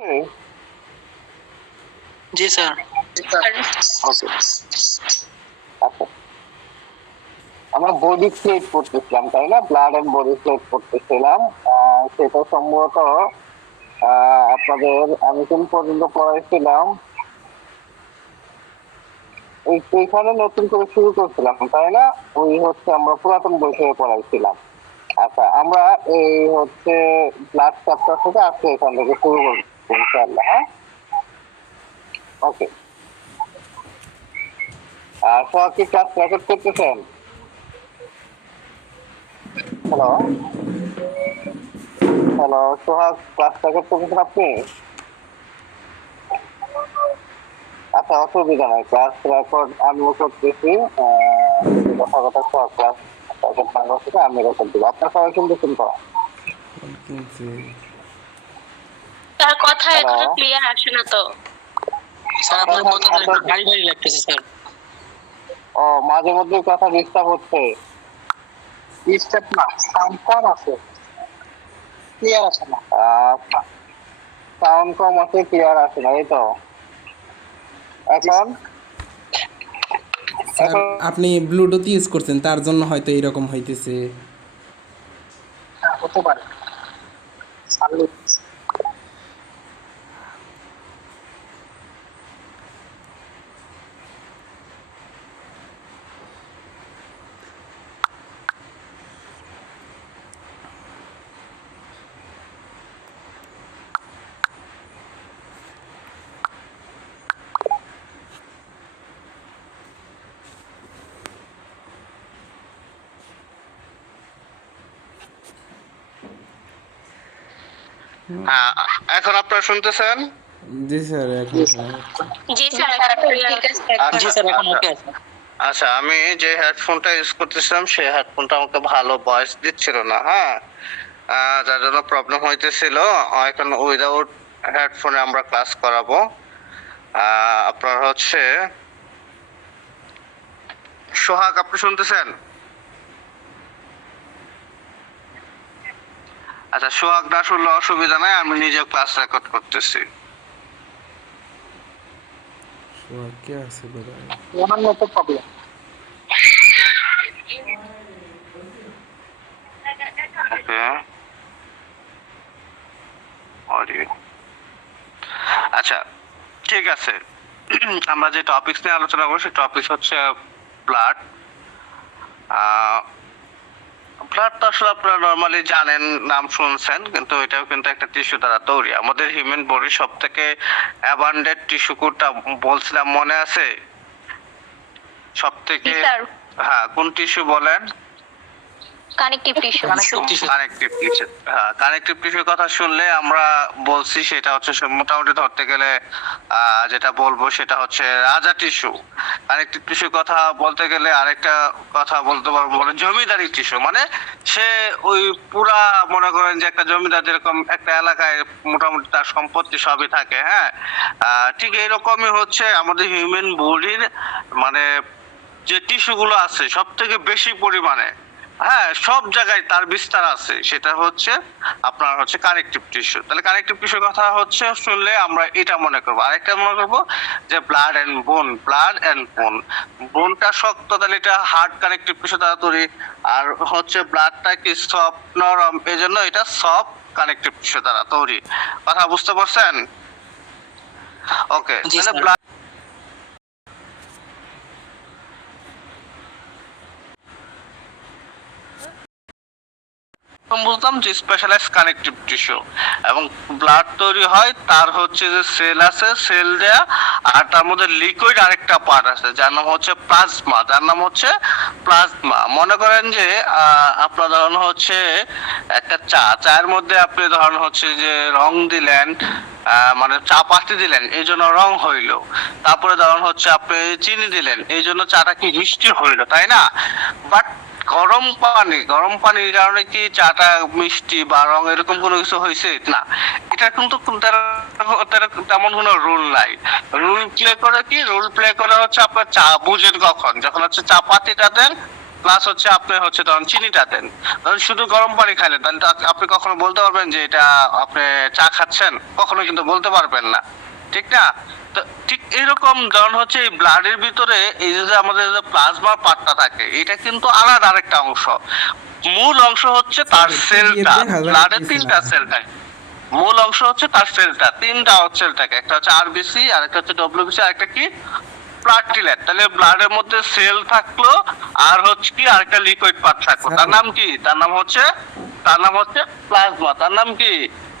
হুম, জি sir. ওকে। আচ্ছা, আমরা body fluid পড়তেছিলাম তাই না? ব্লাড এন্ড বডি ফ্লুইড পড়তেছিলাম। সেটা সম্ভবত আপনাদের আমি কোন পর্যন্ত পড়াইছিলাম, এইখানে নতুন করে শুরু করছিলাম তাই না? ওই হচ্ছে আমরা পুরাতন বই থেকে পড়াইছিলাম। আচ্ছা, আমরা এই হচ্ছে ব্লাড চ্যাপ্টার থেকে আজকে এখান থেকে শুরু করবো ইনশাআল্লাহ। হ্যাঁ, ওকে। সবাই কি ক্লাস রেকর্ড করতেছেন? হ্যালো হ্যালো, সোহাগ, ক্লাস রেকর্ড করতেছেন আপনি? আচ্ছা, অসুবিধা নাই, ক্লাস রেকর্ড আমিও করতেছি। কথা কথা সোহাগ ক্লাস রেকর্ড বাংলা থেকে আমি রেকর্ড দিব। আপনার সবাই শুনতেছেন তো? তার কথা হ্যালো, এখনো ক্লিয়ার আসে না তো। স্যার আপনার কথা একটু ভারী ভারী লাগতেছে স্যার। ও, মাঝে মধ্যে কথা ডিস্টার্ব হচ্ছে। ডিস্টার্ব না, সাউন্ড কম আছে, ক্লিয়ার আসে না। সাউন্ড কম আছে, ক্লিয়ার আসে না, এই তো। এখন স্যার আপনি ব্লুটুথ ইউজ করছেন, তার জন্য হয়তো এইরকম হইতেছে। হ্যাঁ, হতে পারে। সার্ভিস। হ্যাঁ, এখন আপনারা শুনতেছেন? জি স্যার, এখন জি স্যার, এখন ক্লিয়ার জি স্যার, এখন ওকে আছে। আচ্ছা, আমি যে হেডফোনটা ইউজ করতেছিলাম সেই হেডফোনটা আমাকে ভালো ভয়েস দিচ্ছিল না। হ্যাঁ, যার জন্য প্রবলেম হইতেছিল। এখন উইদাউট হেডফোনে আমরা ক্লাস করাবো। আপনার হচ্ছে সোহাগ, আপনি শুনতেছেন? আচ্ছা, সোহাগ না শুনলে অসুবিধা নাই, আমি নিজে ক্লাস রেকর্ড করতেছি। কে আছে বোধহয়। ওনার মতো প্রবলেম। ওকে, অডিও। আচ্ছা, ঠিক আছে। আমরা যে টপিকস নিয়ে আলোচনা করবো সেই টপিক হচ্ছে ব্লাড। ব্লাড তো আসলে আপনারা নর্মালি জানেন, নাম শুনছেন, কিন্তু এটাও কিন্তু একটা টিস্যু দ্বারা তৈরি। আমাদের হিউম্যান বডির সব থেকে অ্যাবান্ডেন্ট টিস্যু কোনটা বলছিলাম, মনে আছে? সব থেকে, হ্যাঁ, কোন টিস্যু বলেন? Connective tissue. Connective tissue. হ্যাঁ, কানেকটিভ টিস্যুর কথা শুনলে আমরা বলছি সেটা হচ্ছে মোটামুটি ধরতে গেলে যেটা বলবো সেটা হচ্ছে রাজা টিস্যু। কানেকটিভ টিস্যুর কথা বলতে গেলে আরেকটা কথা বলতে পারবো, মানে জমিদারি টিস্যু। মানে সে ওই পুরা, মনে করেন যে একটা জমিদার যেরকম একটা এলাকায় মোটামুটি তার সম্পত্তি সবই থাকে, হ্যাঁ, ঠিক এইরকমই হচ্ছে আমাদের হিউম্যান বডির, মানে যে টিস্যু গুলো আছে সব থেকে বেশি পরিমাণে, হ্যাঁ, সব জায়গায় তার বিস্তার আছে, সেটা হচ্ছে আপনার হচ্ছে কানেকটিভ টিস্যু। তাহলে কানেকটিভ টিস্যুর কথা হচ্ছে শুনলে আমরা এটা মনে করবো। আরেকটা মনে করবো যে ব্লাড এন্ড বোন। ব্লাড এন্ড বোন, বোনটা শক্ত, তাহলে এটা হার্ড কানেকটিভ টিস্যু দ্বারা তৈরি। আর হচ্ছে ব্লাডটা কি সফট নরম, এই জন্য এটা সফট কানেকটিভ টিস্যু দ্বারা তৈরি। কথা বুঝতে পারছেন? ওকে, তাহলে ব্লাড বুঝলাম যে স্পেশালাইজ কানেকটিভ টিস্যু, এবং ব্লাড তৈরি হয় তার হচ্ছে যে সেল আছে, সেল দেয়া, আর তার মধ্যে লিকুইড আরেকটা পার্ট আছে যার নাম হচ্ছে প্লাজমা। যার নাম হচ্ছে প্লাজমা। মনে করেন যে আপনার ধরুন হচ্ছে একটা চায়ের মধ্যে আপনি ধরুন হচ্ছে যে রং দিলেন, মানে চা পাতি দিলেন, এই জন্য রং হইলো। তারপরে ধরুন হচ্ছে আপনি চিনি দিলেন, এই জন্য চাটা কি মিষ্টি হইলো, তাই না? বাট গরম পানির কারণে কি চাটা মিষ্টি বা রং এরকম কোনো কিছু হয়েছে? না, এটা কিন্তু তেমন কোনো রুল নাই। রুল প্লে করে কি, রুল প্লে করে হচ্ছে আপনার চা বুঝেন কখন, যখন হচ্ছে চা পাতিটা দেন প্লাস হচ্ছে আপনি হচ্ছে তখন চিনিটা দেন। ধরুন শুধু গরম পানি খাইলেন, তাহলে তো আপনি কখনো বলতে পারবেন যে এটা আপনি চা খাচ্ছেন? কখনো কিন্তু বলতে পারবেন না, ঠিক না? তো ঠিক এরকম ধরুন হচ্ছে এই ব্লাডের ভিতরে এই যে আমাদের যে প্লাজমার পার্টটা থাকে, এটা কিন্তু আলাদা আরেকটা অংশ। মূল অংশ হচ্ছে তার সেলটা। ব্লাডের তিনটা সেল থাকে, মূল অংশ হচ্ছে তার সেলটা, তিনটা সেল থাকে, একটা হচ্ছে আরবিসি, আর একটা হচ্ছে ডব্লিউবিসি, আর একটা কি প্লাটিলেট। তাহলে ব্লাডের মধ্যে সেল থাকলো, আর হচ্ছে কি আরেকটা লিকুইড পার্ট থাকলো, তার নাম কি? তার নাম হচ্ছে প্লাজমা। তার নাম কি?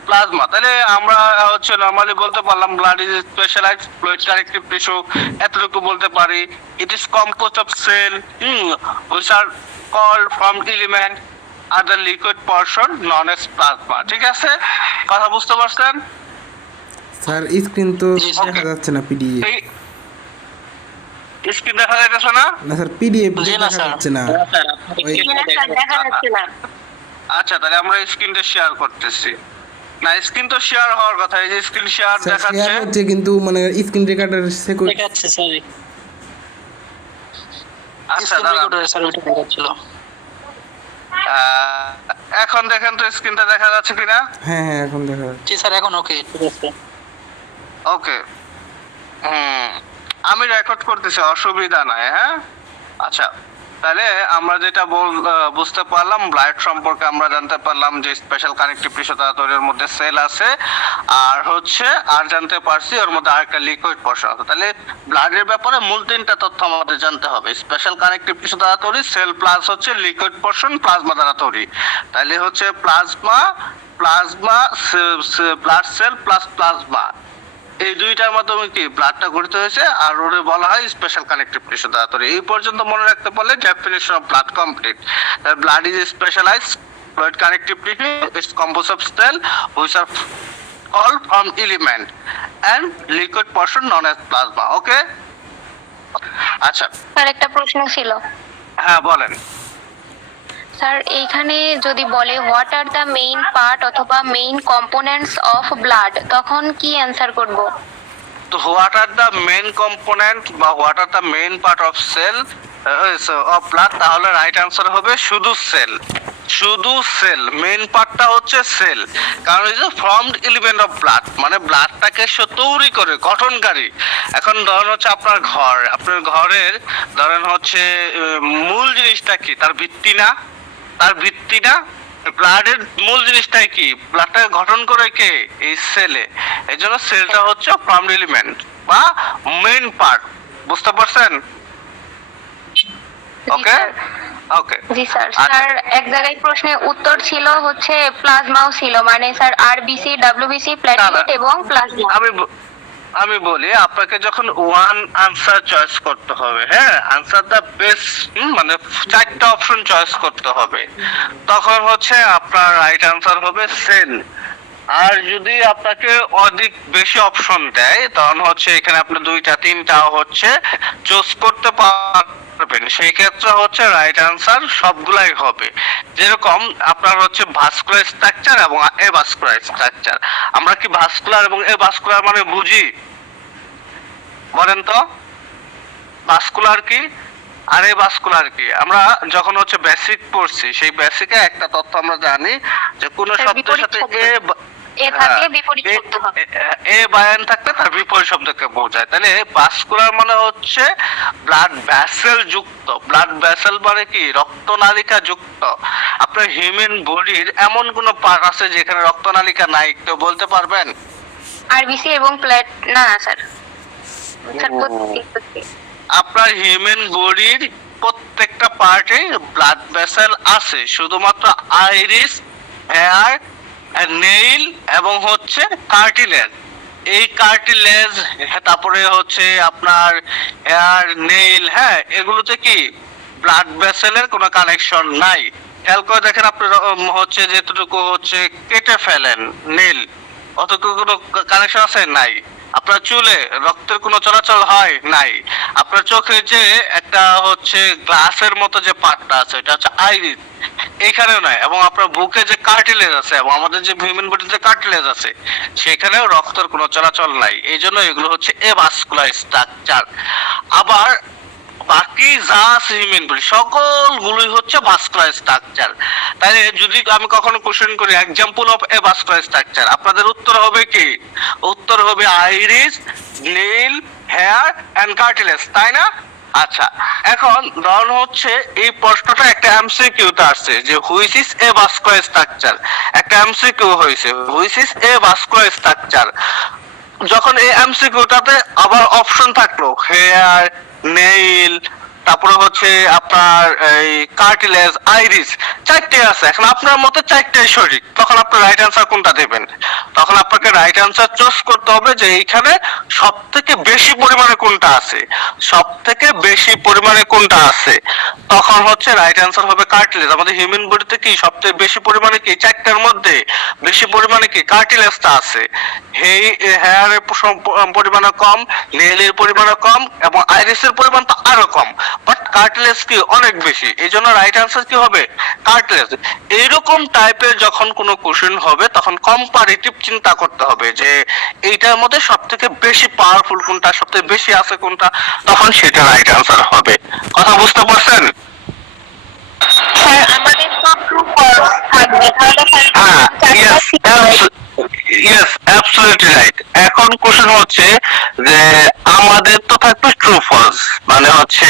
প্লাজমা। তাহলে আমরা হচ্ছে নরমালি বলতে পারলাম blood is specialised fluid connective tissue, এতটুকু বলতে পারি। It is composed of cell which are called formed element are the liquid portion known as plasma. ঠিক আছে, কথা বুঝতে পারছেন? স্যার স্ক্রিন তো জি, স্যার। দেখা যাচ্ছে না, পিডিএফ এই স্ক্রিন দেখা যাইতেছে না? না স্যার, পিডিএফ জি দেখা না স্যার। যাচ্ছে না। স্যার ওই- দেখা যাচ্ছে না। আচ্ছা, তাহলে আমরা স্ক্রিনটা শেয়ার করতেছি। না, স্ক্রিন তো শেয়ার হওয়ার কথা, এই যে স্ক্রিন শেয়ার স্যার দেখাচ্ছে। শেয়ার হচ্ছে কিন্তু মানে স্ক্রিন রেকর্ডার দেখাচ্ছে স্যার, আচ্ছা স্ক্রিন দাঁড়ান। রেকর্ডার স্যার ওইটা দেখাচ্ছিল। এখন দেখেন তো স্ক্রিনটা দেখা যাচ্ছে কিনা? হ্যাঁ হ্যাঁ এখন দেখা যাচ্ছে। জি স্যার, এখন ওকে, ঠিক আছে। ওকে, আমি রেকর্ড করতেছি, অসুবিধা নাই। হ্যাঁ, আচ্ছা, তাহলে আমরা যেটা বুঝতে পারলাম ব্লাড সম্পর্কে, আমরা জানতে পারলাম যে স্পেশাল কানেকটিভ টিস্যু তাড়াতাড়ির মধ্যে সেল আছে, আর হচ্ছে আর জানতে পারছি ওর মধ্যে আরেকটা লিকুইড পোরশন আছে। তাহলে ব্লাডের ব্যাপারে মূল তিনটা তথ্য আমাদের জানতে হবে: স্পেশাল কানেকটিভ টিস্যু দ্বারা তৈরি, সেল প্লাস হচ্ছে লিকুইড পোরশন প্লাজমা দ্বারা তৈরি। তাহলে হচ্ছে ব্লাড সেল প্লাস প্লাজমা, এই দুইটার মাধ্যমে কি ব্লাডটা গঠিত হয়েছে, আর ওরে বলা হয় স্পেশাল কানেকটিভ টিস্যু দ্বারা তৈরি। এই পর্যন্ত মনে রাখতে পারলে definition of blood complete. Blood is specialised fluid connective tissue, it's composed of cell which are called from element and liquid portion known as plasma. Okay, আচ্ছা, স্যার একটা প্রশ্ন ছিল। হ্যাঁ বলেন। স্যার এইখানে যদি বলে what are the main part অথবা মেইন কম্পোনেন্টস অফ ব্লাড, তখন কি অ্যান্সার করব? তো what are the main component বা what are the main part of cell of blood, তাহলে রাইট আনসার হবে শুধু সেল। শুধু সেল, মেইন পার্টটা হচ্ছে সেল। কারণ এই যে ফর্মড এলিমেন্ট অফ ব্লাড, মানে ব্লাডটাকে সে তৈরি করে, গঠনকারী। এখন ধরেন হচ্ছে আপনার ঘর, আপনার ঘরের ধরেন হচ্ছে মূল জিনিসটা কি? তার ভিত্তি না? তার ভিত্তি না? ব্লাডের মূল জিনিসটাই কি? ব্লাডটাকে গঠন করে কে? এই সেলে। এই জন্য সেলটা হচ্ছে ফর্মড এলিমেন্ট বা মেইন পার্ট। বুঝতে পারছেন? ওকে, ওকে। জি স্যার। স্যার এক জায়গায় প্রশ্নের উত্তর ছিল হচ্ছে প্লাজমাও ছিল, মানে স্যার আরবিসি, ডব্লিউবিসি, প্ল্যাটিলেট এবং প্লাজমা। আমি বলি, আপনাকে যখন ওয়ান আনসার চয়েস করতে হবে, হ্যাঁ, আনসার দা বেস্ট, মানে চারটা অপশন চয়েস করতে হবে, তখন হচ্ছে আপনার রাইট আনসার হবে সেল। আর যদি আপনাকে অধিক বেশি অপশন দেয়, তখন হচ্ছে এখানে আপনি দুইটা তিনটা হচ্ছে চুজ করতে পারবেন, সেই ক্ষেত্রে হচ্ছে রাইট আনসার সবগুলাই হবে। যেরকম আপনার হচ্ছে ভাস্কুলার স্ট্রাকচার এবং এভাস্কুলার স্ট্রাকচার। আমরা কি ভাস্কুলার এবং এভাস্কুলার মানে বুঝি? বলেন তো, ভাস্কুলার কি আর এভাস্কুলার কি? আমরা যখন হচ্ছে বেসিক পড়ছি, সেই বেসিকে একটা তথ্য আমরা জানি যে কোন শব্দের সাথে এ থাকলে বিপরীত শব্দ হবে। এ বায়ান থাকলে তার বিপরীত শব্দকে বোঝায়। তাহলে ভাস্কুলার মানে হচ্ছে ব্লাড ভেসেল যুক্ত। ব্লাড ভেসেল মানে কি? রক্তনালিকা যুক্ত। আপনার হিউম্যান বডির এমন কোন পার্ট আছে যেখানে রক্তনালিকা নাই? কেউ বলতে পারবেন? আরবিসি এবং প্লেট না স্যার। স্যার প্রত্যেকটা আপনার হিউম্যান বডির প্রত্যেকটা পার্টে ব্লাড ভেসেল আছে, শুধুমাত্র আইরিস, হেয়ার, নেইল এবং হচ্ছে কার্টিলেজ। এই কার্টিলেজ, তারপরে হচ্ছে আপনার হেয়ার, নেইল, হ্যাঁ, এগুলোতে কি ব্লাড ভেসেলের কোনো কানেকশন নাই। খেয়াল করে দেখেন, আপনার হচ্ছে যেটুকু হচ্ছে কেটে ফেলেন নেইল, অতটুকু কোনো কানেকশন আছে? নাই। আপনার চুলে রক্তের কোনো চলাচল হয়? নাই। আপনার চোখে যে একটা হচ্ছে গ্লাসের মতো যে পার্টটা আছে, এটা হচ্ছে আইরিস, এইখানেও নাই। এবং আপনার বুকে যে কার্টিলেজ আছে এবং আমাদের যে হিউম্যান বডিতে কার্টিলেজ আছে, সেখানেও রক্তের কোনো চলাচল নাই। এই জন্য এগুলো হচ্ছে এভাস্কুলার স্ট্রাকচার। আবার বাকি যা আছে হিউম্যান বডি সকলগুলোই হচ্ছে ভাস্কুলার স্ট্রাকচার। তাহলে যদি আমি কখনো কোশ্চেন করি example of avascular structure, আপনাদের উত্তর হবে কি? উত্তর হবে iris, nail, hair and cartilage, তাই না? আচ্ছা, এখন ধরুন হচ্ছে এই প্রশ্নটা একটা এমসিকিউতে আসছে যে which is a vascular structure, একটা এমসিকিউ হয়েছে which is a vascular structure. যখন এই এমসিকিউটাতে আবার অপশন থাকলো হেয়ার, নেইল, তারপরে হচ্ছে আপনার এই কার্টিলেজ, আইরিস, চারটে আছে। এখন আপনার মতে চারটেই সঠিক, তখন আপনার রাইট অ্যান্সার কোনটা দেবেন? তখন আপনাকে রাইট অ্যান্সার চুজ করতে হবে যে এইখানে সব থেকে বেশি পরিমাণে কোনটা আছে, সব থেকে বেশি পরিমাণে কোনটা আছে। তখন হচ্ছে রাইট অ্যান্সার হবে কার্টিলেজ। আমাদের হিউম্যান বডিতে কি সবচেয়ে বেশি পরিমাণে কি চারটার মধ্যে বেশি পরিমাণে কি কার্টিলেজটা আছে। হেয়ারের পরিমাণ কম, নেইলের পরিমাণ কম এবং আইরিসের পরিমাণ তো আরো কম, বাট কার্টিলেজ কি অনেক বেশি। এই জন্য রাইট অ্যান্সার কি হবে? কার্টিলেজ। এইরকম টাইপের যখন কোনো কোশ্চেন হবে তখন কম্পারেটিভ চিন্তা করতে হবে যে এইটার মধ্যে সব থেকে বেশি পাওয়ারফুল কোনটা, সব থেকে বেশি আছে কোনটা, তখন সেটা রাইট অ্যান্সার হবে। কথা বুঝতে পারছেন? স্যার আমাদের তো ট্রু ফলস থাকবে, তাহলে হ্যাঁ, ইয়েস অ্যাবসলিউটলি রাইট। এখন কোশ্চেন হচ্ছে যে আমাদের তো থাকবে ট্রু ফলস, মানে হচ্ছে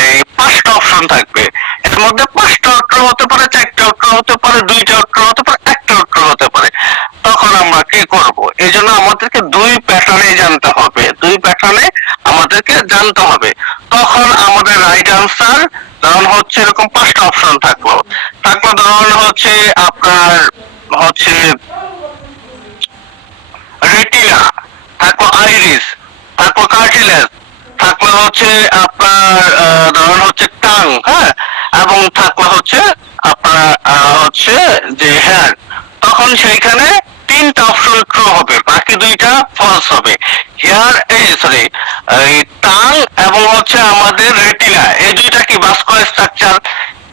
এই 5টা অপশন থাকবে, এর মধ্যে 5টা উত্তর হতে পারে, 4টা উত্তর হতে পারে, 2টা উত্তর হতে পারে, 1টা উত্তর হতে পারে। তখন আমরা কি করব? এই জন্য আমাদেরকে 2 প্যাটার্নে জানতে হবে, 2 প্যাটার্নে আমাদেরকে জানতে হবে। তখন আমাদের রাইট আনসার ধরুন হচ্ছে এরকম 5টা অপশন থাকলো, ধরুন হচ্ছে আপনার হচ্ছে রেটিনা, তারপর আইরিস, তারপর কার্টিলেজ, তারপর হচ্ছে আপনার ধরুন হচ্ছে টাং, হ্যাঁ, এবং থাকলো হচ্ছে আপনার হচ্ছে যে হেয়ার। তখন সেইখানে 3টা অপশন ট্রু হবে, বাকি 2টা ফলস হবে। হেয়ার এই সরি এই টাং এবং হচ্ছে আমাদের রেটিনা, এই 2টা কি ভাস্কুলার স্ট্রাকচার।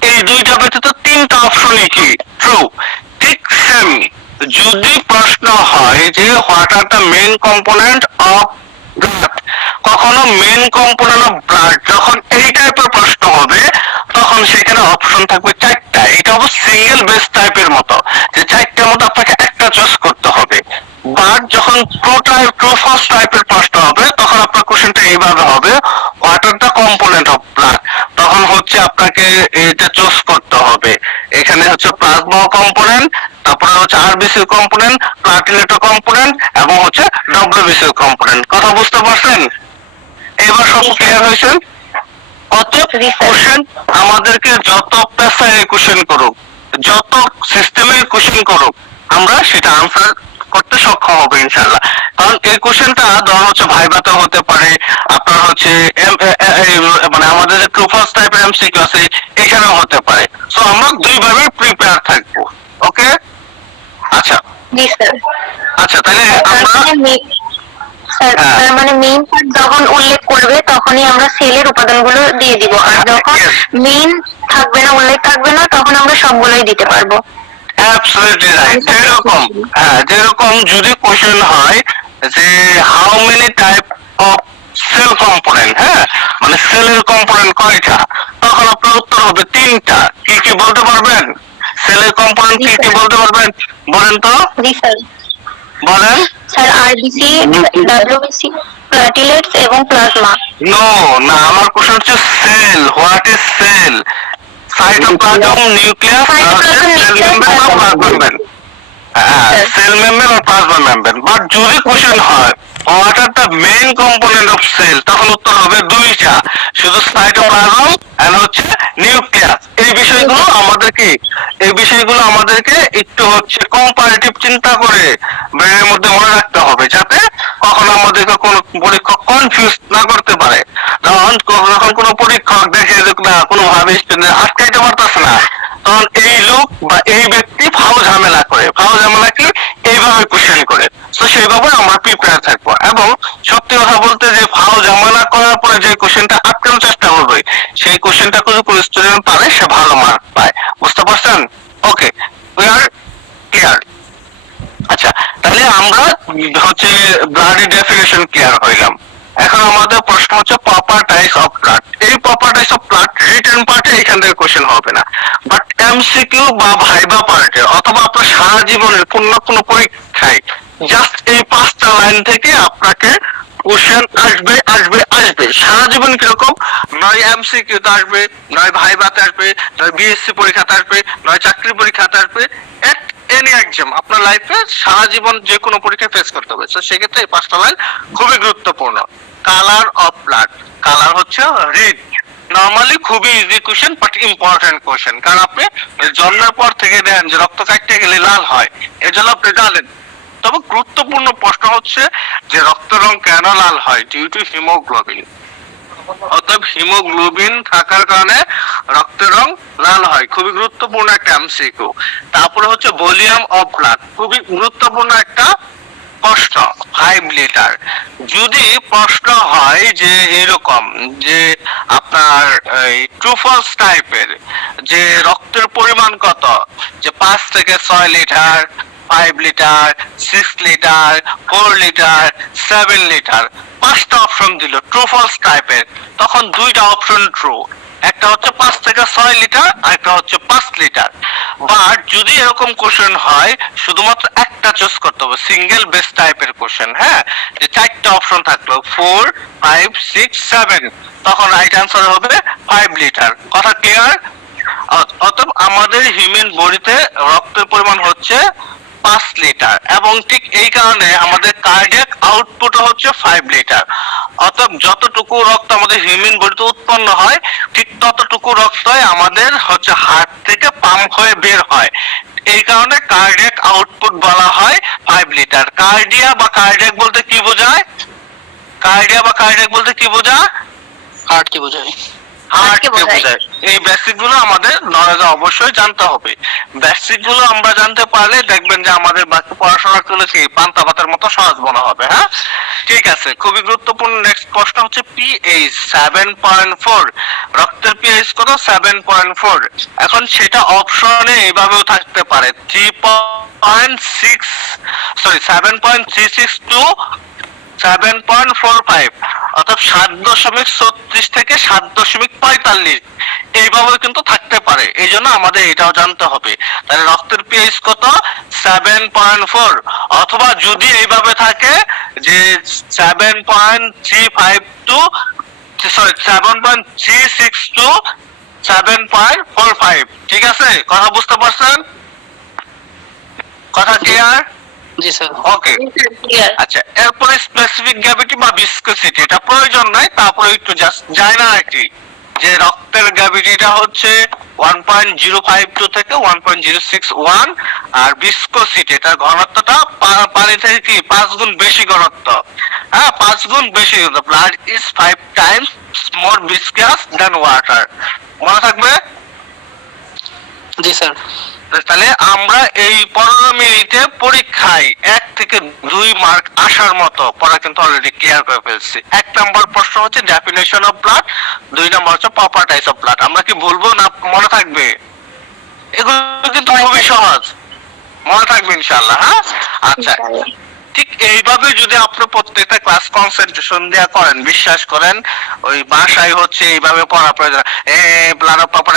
এই 2টা ব্যতীত 3টা অপশনই কি ট্রু। ঠিক সেম যদি প্রশ্ন হয় যে what are the main component of blood, কখনো মেইন কম্পোনেন্ট অফ ব্লাড যখন এই টাইপের প্রশ্ন হবে তখন সেখানে অপশন থাকবে 4টা। এটা হবে সিঙ্গেল বেস টাইপের মতো, যে 4টার মধ্যে আপনাকে একটা চুজ করতে হবে। বাট যখন ট্রু ফলস টাইপের প্রশ্ন হবে তখন আপনার কোশ্চেনটা এইভাবে হবে what are the component of blood. তখন হচ্ছে আপনাকে এটা চুজ করতে হবে, এখানে হচ্ছে প্লাজমা কম্পোনেন্ট, তারপরে হচ্ছে আরবিসি কম্পোনেন্ট, প্লাটিলেটো কম্পোনেন্ট এবং হচ্ছে ডব্লিউবিসি কম্পোনেন্ট। কথা বুঝতে পারছেন? এবার সব ক্লিয়ার হয়েছে? অতএব কোশ্চেন আমাদেরকে যত পেশায় কোশ্চেন করুক, যত সিস্টেমের কোশ্চেন করুক, আমরা সেটা আনসার করতে সক্ষম হবে ইনশাআল্লাহ। কারণ এই কোশ্চেনটা ধরুন হচ্ছে ভাইভাতে হতে পারে, আপনার হচ্ছে মানে আমাদের যে ট্রু ফলস টাইপের এমসিকিউ আছে এখানেও হতে পারে। সো আমরা 2 ভাবে প্রিপেয়ার থাকবো। ওকে, আচ্ছা জি স্যার। আচ্ছা, তাহলে আমরা স্যার তার মানে মেইন পার্ট যখন উল্লেখ করবে তখনই আমরা সেলের উপাদানগুলো দিয়ে দিব, আর যখন মেইন থাকবে না, উল্লেখ থাকবে না, তখন আমরা সবগুলোই দিতে পারবো। Absolutely right. যেরকম যেরকম যদি কোশ্চেন হয় যে how many type of cell component, হ্যাঁ, মানে সেলের কম্পোনেন্ট কয়টা, তখন আপনার উত্তর হবে 3টা। কি কি বলতে পারবেন? সেলের কম্পোনেন্ট কি কি বলতে পারবেন? বলেন তো, জি স্যার। বলেন। স্যার আরবিসি, ডব্লিউবিসি, প্লাটিলেটস এবং প্লাজমা। নো না, আমার কোশ্চেন হচ্ছে cell. What is cell? Cytoplasm, nucleus, cell membrane বা প্লাজমা মেমব্রেন। সেল মেমব্রেন আর প্লাজমা মেমব্রেন। বাট যদি কোশ্চেন হয় what are the main component of cell, তখন উত্তর হবে 2টা, শুধু সাইটোপ্লাজম এন্ড হচ্ছে নিউক্লিয়াস। এই বিষয়গুলো আমাদেরকে একটু হচ্ছে কম্পারেটিভ চিন্তা করে ব্রেনের মধ্যে মনে রাখতে হবে, যাতে কখনো আমাদেরকে কোনো পরীক্ষক কনফিউজ না করতে পারে। যখন কোনো পরীক্ষক দেখে যে না কোনোভাবে স্টুডেন্ট আটকাইতে পারতেছে না, তখন এই লোক বা এই ব্যক্তি ফাও ঝামেলা করে। ফাও ঝামেলা কি? এইভাবে কোশ্চেন করে। তো সেইভাবে আমরা প্রিপেয়ার থাকবো। এবং সত্যি কথা বলতে যে ফাও ঝামেলা করার পরে যে কোশ্চেনটা আটকানোর চেষ্টা করবে, সেই কোশ্চেনটা যদি কোনো স্টুডেন্ট পারে সে ভালো মার্ক পায়। বুঝতে পারছেন? ওকে, উই আর ক্লিয়ার। আচ্ছা, তাহলে আমরা হচ্ছে ব্লাডের ডেফিনেশন ক্লিয়ার হইলাম। এখন আমাদের প্রশ্ন হচ্ছে প্রপার টাইপস অফ ব্লাড। এই proper types of plot written পার্টে এখান থেকে কোশ্চেন হবে না, বাট এমসিকিউ বা ভাইবা পার্টে অথবা আপনার সারা জীবনের কোনো পরীক্ষায় জাস্ট এই 5টা লাইন থেকে আপনাকে কোশ্চেন আসবে আসবে আসবে সারা জীবন। কিরকম? নয় এমসিকিউতে আসবে, নয় ভাইভাতে আসবে, নয় বিএসসি পরীক্ষাতে আসবে, নয় চাকরি পরীক্ষাতে আসবে, এনি এক্সাম আপনার লাইফে সারা জীবন যে কোনো পরীক্ষা ফেস করতে হবে। তো সেক্ষেত্রে এই 5টা লাইন খুবই গুরুত্বপূর্ণ। কালার অফ ব্লাড, কালার হচ্ছে রেড। নর্মালি খুবই easy question but important question, কারণ আপনি জন্মের পর থেকে দেন যে রক্ত কাটতে গেলে লাল হয়, এজন্য আপনি জানেন। তবে গুরুত্বপূর্ণ প্রশ্ন হচ্ছে যে রক্ত রং কেন লাল হয়? Due to haemoglobin. অতএব হিমোগ্লোবিন থাকার কারণে রক্তের রং লাল হয়, খুবই গুরুত্বপূর্ণ একটা এমসিকিউ। তারপরে হচ্ছে ভলিউম অফ ব্লাড, খুবই গুরুত্বপূর্ণ একটা প্রশ্ন, 5 লিটার। যদি প্রশ্ন হয় যে এরকম যে আপনার ট্রু ফলস টাইপের যে রক্তের পরিমাণ কত, যে 5 থেকে 6 litre, 5 litre, 6 litre, 4 litre, 7 litre, 5টা অপশন দিল ট্রু ফলস টাইপের, তখন 2টা অপশন ট্রু, একটা হচ্ছে 5 থেকে 6 লিটার আর একটা হচ্ছে 5 লিটার। বাট যদি এরকম কোশ্চেন হয় শুধুমাত্র একটা চুজ করতে হবে, সিঙ্গেল বেস টাইপের কোশ্চেন, হ্যাঁ, যে 4টা অপশন থাকলো 4, 5, 6, 7, তখন রাইট অ্যান্সার হবে 5 লিটার। কথা ক্লিয়ার? অতএব আমাদের হিউম্যান বডিতে রক্তের পরিমাণ হচ্ছে 5 লিটার এবং ঠিক এই কারণে আমাদের কার্ডিয়াক আউটপুট হচ্ছে 5 লিটার। অতএব যতটুকু রক্ত আমাদের হিউম্যান বডিতে উৎপন্ন হয় ঠিক ততটুকু রক্তই আমাদের হচ্ছে হার্ট থেকে পাম্প হয়ে বের হয়। এই কারণে কার্ডিয়াক আউটপুট বলা হয় 5 লিটার। কার্ডিয়া বা কার্ডিয়াক বলতে কি বোঝায়? কার্ডিয়া বা কার্ডিয়াক বলতে কি বোঝায়? হার্টকে বোঝায়। হার্টকে বোঝায়। এই বেসিক গুলো আমাদের নলেজে অবশ্যই জানতে হবে। বেসিক গুলো আমরা জানতে পারলে দেখবেন যে আমাদের বাকি পড়াশোনা করলে কি পান্তা ভাতের মতো সহজ মনে হবে। হ্যাঁ, ঠিক আছে, খুবই গুরুত্বপূর্ণ। নেক্সট প্রশ্ন হচ্ছে পিএইচ 7.4, রক্তের পিএইচ কত? 7.4। এখন সেটা অপশনে এইভাবেও থাকতে পারে 3.6 সরি 7.36 টু 7.45, অর্থাৎ 7.36 থেকে 7.45 এইভাবে কিন্তু থাকতে পারে। এই জন্য আমাদের এটাও জানতে হবে। তাহলে রক্তের পিএইচ কত? 7.4। অথবা যদি এইভাবে থাকে যে 7.35 টু সরি 7.36 টু 7.45। ঠিক আছে, কথা বুঝতে পারছেন? কথা ক্লিয়ার? জি স্যার। ওকে, আচ্ছা, এরপরে স্পেসিফিক গ্র্যাভিটি বা ভিসকোসিটি, এটা প্রয়োজন নাই, তারপরে একটু জাস্ট যায় না আর কি, যে রক্তের গ্র্যাভিটিটা হচ্ছে 1.052 থেকে 1.061, আর ভিসকোসিটি এটার ঘনত্বটা পানি থেকে কি 5 গুণ বেশি ঘনত্ব। হ্যাঁ, 5 গুণ বেশি। Blood is 5 times more viscous than water. মনে থাকবে? জি স্যার। তাহলে আমরা এই 15 মিনিটে পরীক্ষায় 1 থেকে 2 মার্ক আসার মতো পড়া কিন্তু অলরেডি ক্লিয়ার করে ফেলছি। 1 নম্বর প্রশ্ন হচ্ছে ডেফিনেশন অফ ব্লাড, 2 নম্বর হচ্ছে প্রপার টাইপস অফ ব্লাড। আমরা কি ভুলবো না? মনে থাকবে? এগুলো কিন্তু খুবই সহজ, মনে থাকবে ইনশাআল্লাহ। হ্যাঁ, আচ্ছা, ঠিক এইভাবে যদি আপনি প্রত্যেকটা ক্লাস কনসেন্ট্রেশন দেয়া করেন, বিশ্বাস করেন ওই বাসায় হচ্ছে এইভাবে পড়া প্রয়োজন, ব্লাড অফ প্রপার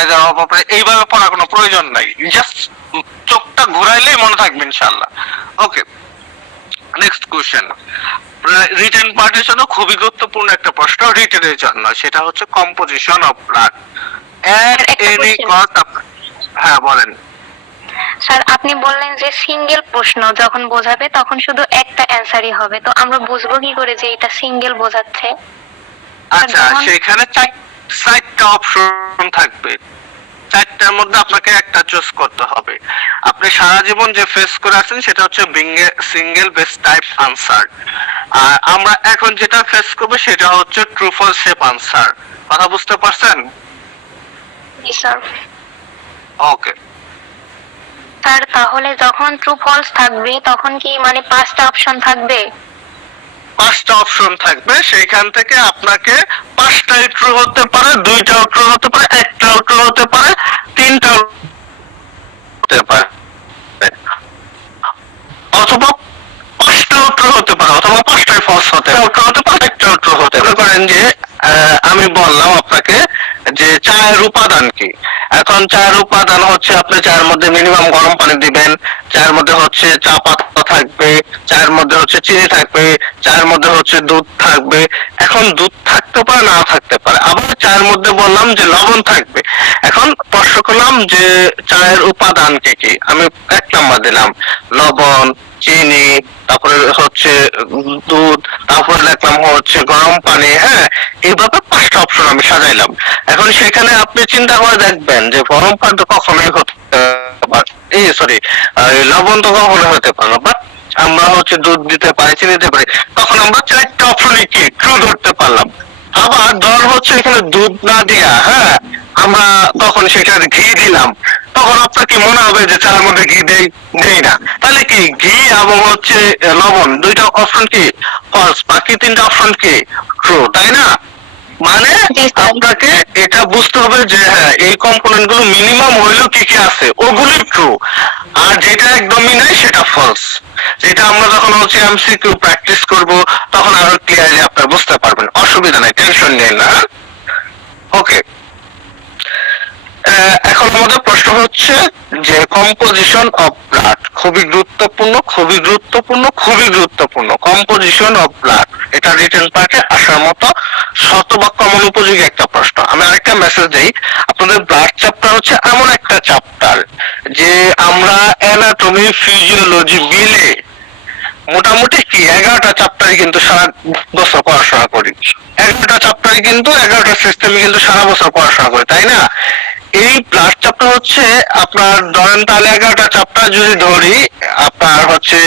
এইভাবে পড়ার কোনো প্রয়োজন নাই, জাস্ট চোখটা ঘুরাইলেই মনে থাকবে ইনশাআল্লাহ। ওকে, নেক্সট কোশ্চেন। রিটেন পার্টের জন্য খুবই গুরুত্বপূর্ণ একটা প্রশ্ন রিটেনের জন্য, সেটা হচ্ছে composition of blood at any cost. হ্যাঁ বলেন। স্যার, আপনি বললেন যে সিঙ্গেল প্রশ্ন যখন বোঝাবে তখন শুধু একটা অ্যান্সারই হবে, তো আমরা বুঝবো কি করে যে এটা সিঙ্গেল বোঝাচ্ছে? আচ্ছা, সেখানে 4টা অপশন থাকবে, 4টার মধ্যে আপনাকে একটা চুজ করতে হবে। আপনি সারা জীবন যে ফেস করে আছেন সেটা হচ্ছে সিঙ্গেল বেস টাইপ আনসার, আর আমরা এখন যেটা ফেস করব সেটা হচ্ছে ট্রু ফলস শেপ আনসার। কথা বুঝতে পারছেন? জি স্যার। ওকে স্যার, তাহলে যখন ট্রু ফলস থাকবে তখন কি মানে 5টা অপশন থাকবে? 5টা অপশন থাকবে, সেইখান থেকে আপনাকে 5টাই ট্রু হতে পারে, 2টাও ট্রু হতে পারে, 1টাও ট্রু হতে পারে, 3টাও হতে পারে, অথবা 5টাও ট্রু হতে পারে, অথবা 5টাই ফলস হতে পারে, 1টাও ট্রু হতে পারে। করেন যে আমি বললাম আপনাকে যে চায়ের উপাদান কি। এখন চায়ের উপাদান হচ্ছে আপনি চায়ের মধ্যে মিনিমাম গরম পানি দিবেন, চায়ের মধ্যে হচ্ছে চা পাতা থাকবে, চায়ের মধ্যে হচ্ছে চিনি থাকবে, চায়ের মধ্যে হচ্ছে দুধ থাকবে। এখন দুধ থাকতে পারে না থাকতে পারে, আবার চায়ের মধ্যে বললাম যে লবণ থাকবে। এখন প্রশ্ন করলাম যে চায়ের উপাদান কি কি, আমি 1 নাম্বার দিলাম লবণ, চিনি, তারপরে হচ্ছে দুধ, তারপরে দেখলাম হচ্ছে গরম পানি। হ্যাঁ, এইভাবে 5টা অপশন আমি সাজাইলাম। এখন সেখানে আপনি চিন্তা করে দেখবেন যে গরম পানি তো কখনোই হতে পারে, সরি লবণ তো কখনোই হতে পারে না, বাট আমরা হচ্ছে দুধ দিতে পারি, চিনি দিতে পারি। তখন আমরা 4টা অপশনই কি ট্রু ধরতে পারলাম। আবার ধর হচ্ছে এখানে দুধ না দিয়া, হ্যাঁ, আমরা তখন সেখানে ঘি দিলাম, তখন আপনার কি মনে হবে যে চার মধ্যে ঘি দেই না? তাহলে কি ঘি এবং হচ্ছে লবণ 2টা অপশন কি ফলস, বাকি 3টা অপশন কি ট্রু, তাই না? মানে জি স্যার। আপনাকে এটা বুঝতে হবে যে হ্যাঁ এই কম্পোনেন্ট গুলো মিনিমাম হইলেও কি কি আছে ওগুলি ট্রু, আর যেটা একদমই নাই সেটা ফলস। যেটা আমরা যখন হচ্ছে এমসিকিউ প্র্যাকটিস করব তখন আরো ক্লিয়ারলি আপনারা বুঝতে পারবেন, অসুবিধা নাই, টেনশন নেই না। ওকে, এখন আমাদের প্রশ্ন হচ্ছে যে কম্পোজিশন অফ ব্লাড, খুবই গুরুত্বপূর্ণ, খুবই গুরুত্বপূর্ণ, খুবই গুরুত্বপূর্ণ। কম্পোজিশন অফ ব্লাড, এটা রিটেন পার্টে আসার মতো শতভাগ কমন উপযোগী একটা প্রশ্ন। আমি আরেকটা মেসেজ দেই, আপনাদের ব্লাড চ্যাপ্টার হচ্ছে এমন একটা চ্যাপ্টার যে আমরা অ্যানাটমি, ফিজিওলজি মিলে মোটামুটি কি 11টা চ্যাপ্টারে কিন্তু সারা বছর পড়াশোনা করি, 11টা চ্যাপ্টারে কিন্তু 11টা সিস্টেমে কিন্তু সারা বছর পড়াশোনা করি, তাই না? এই ব্লাড চ্যাপ্টার হচ্ছে আপনার ধরেন তাহলে 11টা চ্যাপ্টার যদি ধরি আপনার হচ্ছে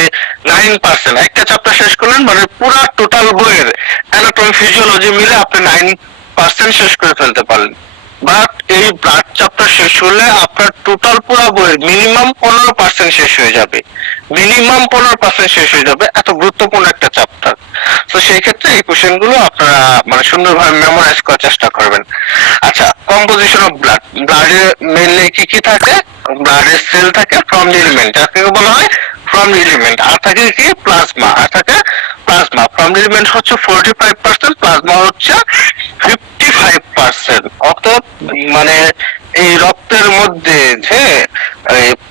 9%, একটা চ্যাপ্টার শেষ করলেন মানে পুরা টোটাল বইয়ের অ্যানাটমি, ফিজিওলজি মিলে আপনি 9% শেষ করে ফেলতে পারলেন। বাট এই ব্লাড চ্যাপ্টার শেষ হলে আপনার টোটাল পুরো বইয়ের মিনিমাম 15% শেষ হয়ে যাবে, মিনিমাম 15% শেষ হয়ে যাবে, এত গুরুত্বপূর্ণ একটা চ্যাপ্টার। তো সেই ক্ষেত্রে এই কোশ্চেন গুলো আপনারা মানে সুন্দরভাবে মেমোরাইজ করার চেষ্টা করবেন। আচ্ছা, কম্পোজিশন অফ ব্লাড, ব্লাডে মেইনলি কি কি থাকে? ব্লাডের সেল থাকে, ফ্রম এলিমেন্ট, যাকে বলা হয় ফ্রম এলিমেন্ট, আর থাকে কি প্লাজমা, আর থাকে প্লাজমা। ফ্রম এলিমেন্ট হচ্ছে 45%, প্লাজমা হচ্ছে 55%। অর্থাৎ মানে এই রক্তের মধ্যে যে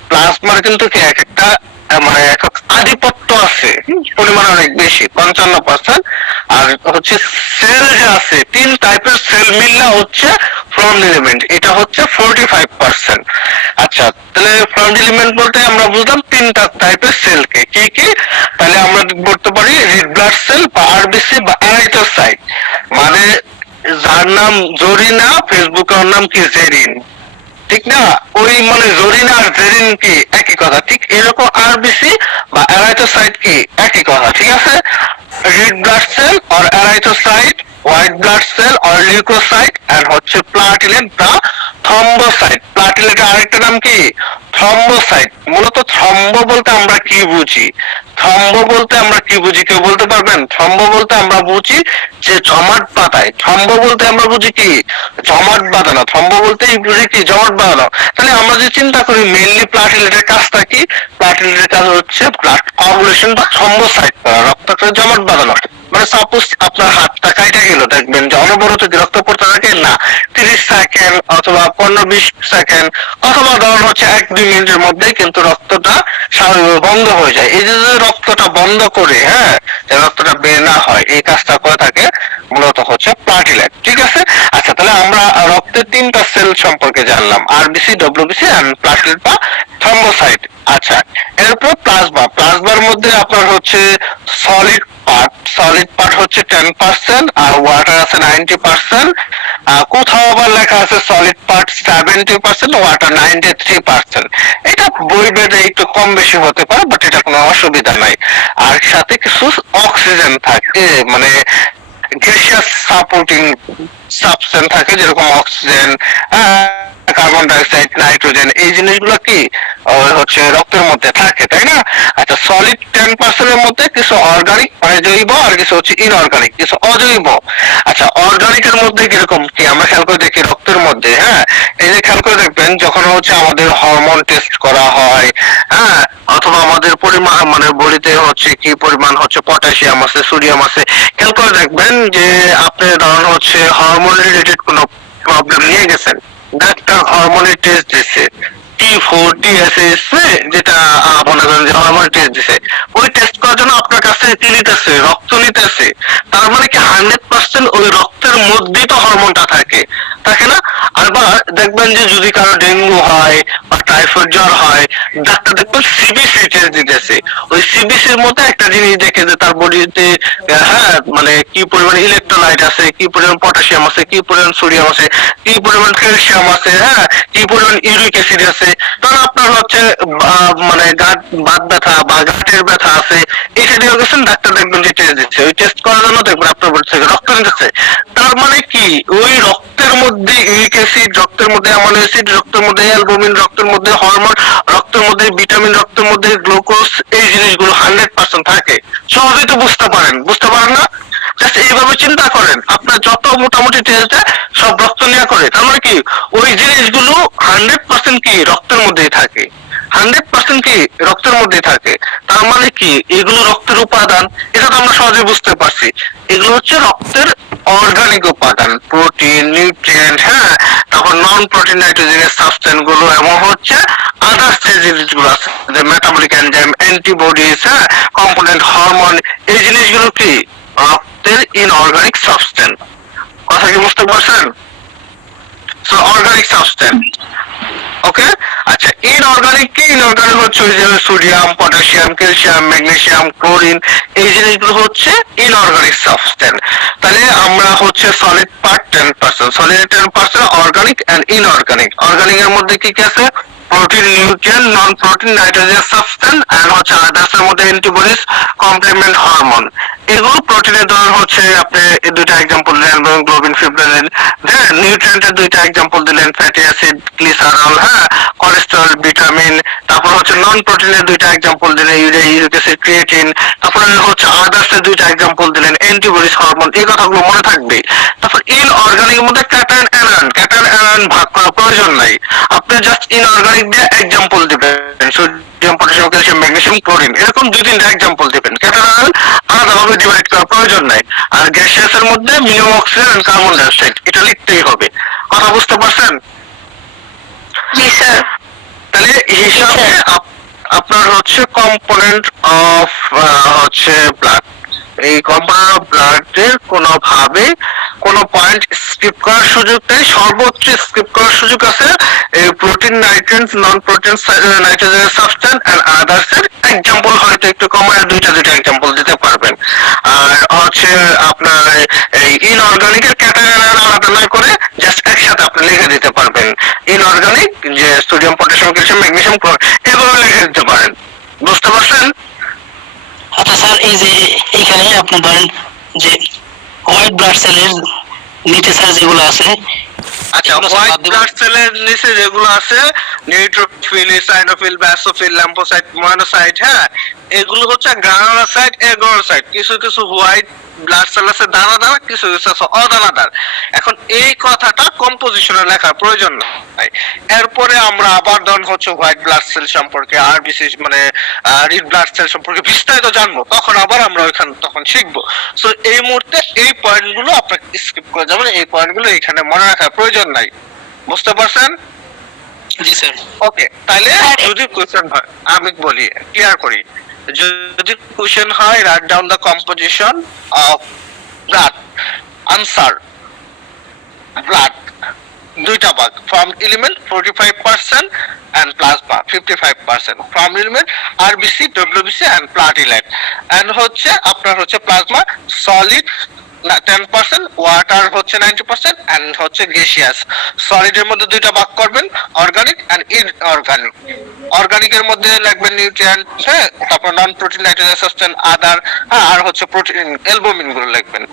প্লাজমার কিন্তু কি এক একটা মানে একক আধিপত্য আছে, পরিমাণ অনেক বেশি 55%। আর হচ্ছে সেল যে আছে 3 টাইপের সেল মিললে হচ্ছে ফ্রন্ট এলিমেন্ট, এটা হচ্ছে 45%। আচ্ছা, তাহলে ফ্রন্ট এলিমেন্ট বলতে আমরা বুঝলাম 3টা টাইপের সেলকে, কি কি? তাহলে আমরা বলতে পারি রেড ব্লাড সেল বা আরবিসি বা এরাইথ্রোসাইট, মানে যার নাম জরিনা, ফেসবুকে ওর নাম কি জেরিন, ঠিক না? ওই মানে জরিনা আর জেরিন কি একই কথা, ঠিক এরকম আরবিসি বা এরাইথ্রোসাইট কি একই কথা, ঠিক আছে? Red blood cell or erythrocyte, white blood cell or leucocyte, and হচ্ছে প্লাটিলেট বা থ্রম্বোসাইট। প্লাটিলেটের আরেকটা নাম কি থ্রম্বোসাইট। মূলত থ্রম্ব বলতে আমরা কি বুঝি? থ্রম্ব বলতে আমরা কি বুঝি, কেউ বলতে পারবেন? থ্রম্ব বলতে আমরা বুঝি যে জমাট বাঁধায়, থ্রম্ব বলতে আমরা বুঝি কি জমাট বাঁধানো, থ্রম্ব বলতেই বুঝি কি জমাট বাঁধানো। তাহলে আমরা যে চিন্তা করি মেইনলি প্লাটিলেটের কাজটা কি? প্লাটিলেটের কাজ হচ্ছে ব্লাড কোয়াগুলেশন বা থ্রম্বোসাইট করা, রক্তকে জমাট বাঁধানো। মানে সাপোজ আপনার হাতটা কাইটা গেল, দেখবেন যে অনবরত কি রক্ত পড়তে থাকে না, 30 সেকেন্ড অথবা 15-20 সেকেন্ড অথবা ধরুন হচ্ছে 1-2 মিনিটের মধ্যে কিন্তু রক্তটা স্বাভাবিকভাবে বন্ধ হয়ে যায়। এই যে রক্তটা বন্ধ করে, হ্যাঁ, যে রক্তটা বের না হয়, এই কাজটা করে থাকে মূলত হচ্ছে প্লাটিলেট, ঠিক আছে? আচ্ছা, তাহলে আমরা রক্তের 3টা সেল সম্পর্কে জানলাম, আরবিসি, ডব্লিউবিসি এন্ড প্লাটিলেট বা থ্রম্বোসাইট। আচ্ছা, এরপর প্লাজমা, প্লাজমার মধ্যে আপনার হচ্ছে সলিড পার্ট, সলিড পার্ট হচ্ছে 10% আর ওয়াটার আছে 90%। কোথাও আবার লেখা আছে সলিড পার্ট 70%, ওয়াটার 93%। এটা বই ভেদে একটু কম বেশি হতে পারে, বাট এটা কোনো অসুবিধা নাই। আর সাথে কিছু অক্সিজেন থাকে, মানে গ্যাসিয়াস সাপোর্টিং সাবস্টেন্স থাকে, যেরকম অক্সিজেন, কার্বন ডাইঅক্সাইড, নাইট্রোজেন, এই জিনিসগুলো কি হচ্ছে রক্তের মধ্যে থাকে, তাই না? আচ্ছা, সলিড 10% এর মধ্যে কিছু অর্গানিক মানে জৈব আর কিছু হচ্ছে ইনঅর্গানিক, কিছু অজৈব। আচ্ছা, অর্গানিকের মধ্যে কিরকম কি আমরা খেয়াল করে দেখি রক্তের মধ্যে, হ্যাঁ, এই যে খেয়াল করে দেখবেন যখন হচ্ছে আমাদের হরমোন টেস্ট করা হয়, হ্যাঁ, অথবা আমাদের পরিমাণ মানে বডিতে হচ্ছে কি পরিমাণ হচ্ছে পটাশিয়াম আছে, সোডিয়াম আছে, খেয়াল করে দেখবেন যে আপনি ধরুন হচ্ছে হরমোন রিলেটেড কোনো প্রবলেম নিয়ে গেছেন, ডাক্তার হরমোনের টেস্ট দিছে, T4 TSS যেটা মনে করেন যে হরমোন টেস্ট দিছে, ওই টেস্ট করার জন্য আপনার কাছে কি নিতেছে, রক্ত নিতেছে। তার মানে কি 100% ওই রক্তের মধ্যেই তো হরমোনটা থাকে, থাকে না? আবার দেখবেন যে যদি কারো ডেঙ্গু হয় বা টাইফয়েড জ্বর হয়, ডাক্তার দেখবেন সিবিসি টেস্ট দিতেছে। ওই সিবিসির মধ্যে একটা জিনিস দেখে যে তার বডিতে হ্যাঁ মানে কি পরিমাণ ইলেকট্রোলাইট আছে, কি পরিমাণ পটাশিয়াম আছে, কি পরিমাণ সোডিয়াম আছে, কি পরিমাণ ক্যালসিয়াম আছে, হ্যাঁ কি পরিমাণ ইউরিক অ্যাসিড আছে। তখন আপনার হচ্ছে মানে গাঁট বাত ব্যথা বা গাঁটের ব্যথা আছে, এটা দিয়ে গেছেন ডাক্তার দেখবেন যে টেস্ট দিচ্ছে, ওই টেস্ট করার জন্য দেখবেন আপনার বডি থেকে রক্ত নিতেছে। তার মানে কি ওই রক্তের মধ্যে ইউরিক অ্যাসিড, রক্তের মধ্যে অ্যামাইনো অ্যাসিড, রক্তের মধ্যে অ্যালবুমিন, রক্তের মধ্যে হরমোন, রক্তের মধ্যে ভিটামিন, রক্তের মধ্যে গ্লুকোজ, এই জিনিসগুলো 100% থাকে। সহজেই তো বুঝতে পারেন, বুঝতে পারেন না? জাস্ট এইভাবে চিন্তা করেন, আপনার যত মোটামুটি টেস্ট দেয় সব রক্ত নেওয়া করে, তার মানে কি ওই জিনিসগুলো 100% কি রক্তের মধ্যেই থাকে, 100% কি রক্তের মধ্যে থাকে। তার মানে কি এগুলো রক্তের উপাদান, এটা তো আমরা সহজে বুঝতে পারছি। এগুলো হচ্ছে রক্তের অর্গানিক উপাদান, প্রোটিন, নিউট্রিয়েন্ট, হ্যাঁ তারপর নন প্রোটিন নাইট্রোজেনাস সাবস্টেন্স গুলো, এবং হচ্ছে আদার্স যে জিনিসগুলো আছে, যে মেটাবলিক এনজাইম, অ্যান্টিবডিজ, হ্যাঁ কম্পোনেন্ট, হরমোন, এই জিনিসগুলো কি রক্তের ইনঅর্গানিক সাবস্টেন্স। কথা কি বুঝতে পারছেন? So organic substance, okay. আচ্ছা ইনঅর্গানিক কি? ইনঅর্গানিক হচ্ছে ওই যে sodium, potassium, calcium, magnesium, chlorine, এই জিনিসগুলো হচ্ছে ইনঅর্গানিক সাবস্টেন্স। তাহলে আমরা হচ্ছে solid part 10%, solid 10%, organic and inorganic. Organic এর মধ্যে কি কি আছে? Protein, nutrient, non protein nitrogenous substance, and হচ্ছে আদার্স এর মধ্যে অ্যান্টিবডিজ, কমপ্লিমেন্ট, হরমোন। এগুলো প্রোটিনের ধরন হচ্ছে আপনি দুইটা এক্সাম্পল দিলেন, গ্লোবিন, ফিব্রিলিন, হ্যাঁ নিউট্রিয়েন্টের দুইটা এক্সাম্পল দিলেন, ফ্যাটি অ্যাসিড, গ্লিসারল, হ্যাঁ কোলেস্টেরল, ভিটামিন। তারপর হচ্ছে নন প্রোটিনের দুইটা এক্সাম্পল দিলেন, ইউরিয়া, ইউরিক অ্যাসিড, ক্রিয়েটিন। তারপরে হচ্ছে আদার্স এর দুইটা এক্সাম্পল দিলেন, অ্যান্টিবডিজ, হরমোন, এই কথাগুলো মনে থাকবে। তারপর ইনঅর্গানিক এর মধ্যে ক্যাটায়ন, অ্যানায়ন, ক্যাটায়ন অ্যানায়ন ভাগ করার প্রয়োজন নাই, আপনি জাস্ট ইনঅর্গানিক দিয়ে এক্সাম্পল দিবেন, sodium, potassium, calcium, magnesium, chlorine, এরকম দুই তিনটা এক্সাম্পল দিবেন। ক্যাটায়ন আলাদাভাবে ডিভাইড করার প্রয়োজন নাই। আর গ্যাসিয়াস এর মধ্যে minimum oxygen and carbon dioxide, এটা লিখতেই হবে। কথা বুঝতে পারছেন? জি স্যার। তাহলে হিসাবে আপনার হচ্ছে কম্পোনেন্ট অফ হচ্ছে ব্লাড, এই কম্পোনেন্ট অফ ব্লাডের কোনোভাবে কোনো পয়েন্ট স্কিপ করার সুযোগ নেই, সর্বোচ্চ স্কিপ করার সুযোগ আছে এই প্রোটিন, নাইট্রেন্স, non protein nitrogenous substance and others এর এক্সাম্পল হয়তো একটু কমায় দুইটা এক্সাম্পল দিতে পারবেন। আর হচ্ছে আপনার এই ইনঅর্গানিকের ক্যাটায়ন আলাদা না করে জাস্ট একসাথে আপনি লিখে দিতে পারবেন। ইনঅর্গানিক যে sodium, potassium, calcium, magnesium, chlorine, এগুলো লিখে দিতে পারেন। বুঝতে পারছেন? আচ্ছা স্যার, এই যে এইখানে আপনি ধরেন যে হোয়াইট ব্লাড সেলের নিচে স্যার যেগুলো আছে, আচ্ছা এগুলো স্যার হোয়াইট বাদ দিবেন? ব্লাড সেলের নিচে যেগুলো আছে, নিউট্রোফিল, সাইনোফিল, ব্যাসোফিল, ল্যাম্পোসাইট, মনোসাইট, হ্যাঁ এগুলো হচ্ছে গ্রানুলোসাইট, এগোনোসাইট। কিছু কিছু হোয়াইট ব্লাড সেল আছে দানাদার, কিছু কিছু আছে অদানাদার। এখন এই কথাটা কম্পোজিশনে লেখার প্রয়োজন নাই। এরপরে আমরা আবার ধরুন হচ্ছে হোয়াইট ব্লাড সেল সম্পর্কে, আরবিসি মানে রেড ব্লাড সেল সম্পর্কে বিস্তারিত জানবো, তখন আবার আমরা ওইখানে তখন শিখবো। সো এই মুহূর্তে এই পয়েন্টগুলো আপনাকে স্কিপ করে যাবেন, এই পয়েন্টগুলো এখানে মনে রাখার প্রয়োজন নাই। বুঝতে পারছেন? জি স্যার। ওকে, তাহলে যদি কোশ্চেন হয়, আমি বলি ক্লিয়ার করি, যদি কোশ্চেন হয় write down the composition of blood, answer blood দুইটা ভাগ, formed element 45% and plasma 55%, formed element RBC, WBC and platelet, and হচ্ছে আপনার হচ্ছে প্লাজমা সলিড 10%, ওয়াটার হচ্ছে 90%, এন্ড হচ্ছে গ্যাসিয়াস। সলিডের মধ্যে দুইটা ভাগ করবেন, অর্গানিক এন্ড ইনঅর্গানিক। অর্গানিকের মধ্যে লাগবে নিউট্রিয়েন্ট, হ্যাঁ তারপর নন প্রোটিন নাইট্রোজেনাস সাবস্টেন্স, আদার, হ্যাঁ আর হচ্ছে প্রোটিন, অ্যালবুমিন গুলো লিখবেন।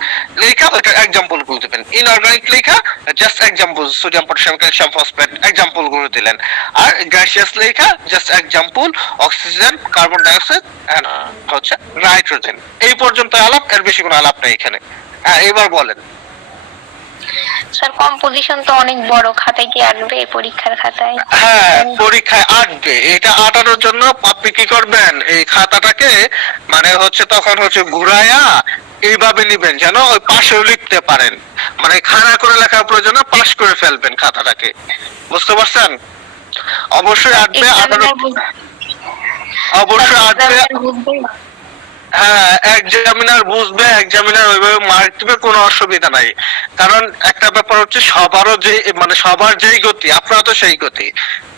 লেখা ওটা এক্সাম্পল গুলো দিবেন। ইনঅর্গানিক লেখা just example, sodium, potassium, calcium, phosphate, example গুলো দিলেন। আর গ্যাসিয়াস লেখা just example, oxygen, carbon dioxide and হচ্ছে নাইট্রোজেন। এই পর্যন্ত আলাপ, এর বেশি কোনো আলাপ নেই এখানে। হ্যাঁ এবার বলেন। স্যার কম্পোজিশন তো অনেক বড়, খাতায় কি আসবে পরীক্ষার খাতায়? হ্যাঁ পরীক্ষায় আটবে। এটা আটানোর জন্য আপনি কি করবেন, এই খাতাটাকে মানে হচ্ছে তখন হচ্ছে ঘুরায়া এইভাবে নিবেন যেন ওই পাশেও লিখতে পারেন, মানে খাড়া করে লেখার প্রয়োজন না, পাশ করে ফেলবেন খাতাটাকে, বুঝতে পারছেন? অবশ্যই আসবে, অবশ্যই আসবে। হ্যাঁ, এক্সামিনার বুঝবে, এক্সামিনার ওইভাবে মার্ক দিবে, কোনো অসুবিধা নাই। কারণ একটা ব্যাপার হচ্ছে সবারও যে মানে সবার যেই গতি, আপনারা তো সেই গতি,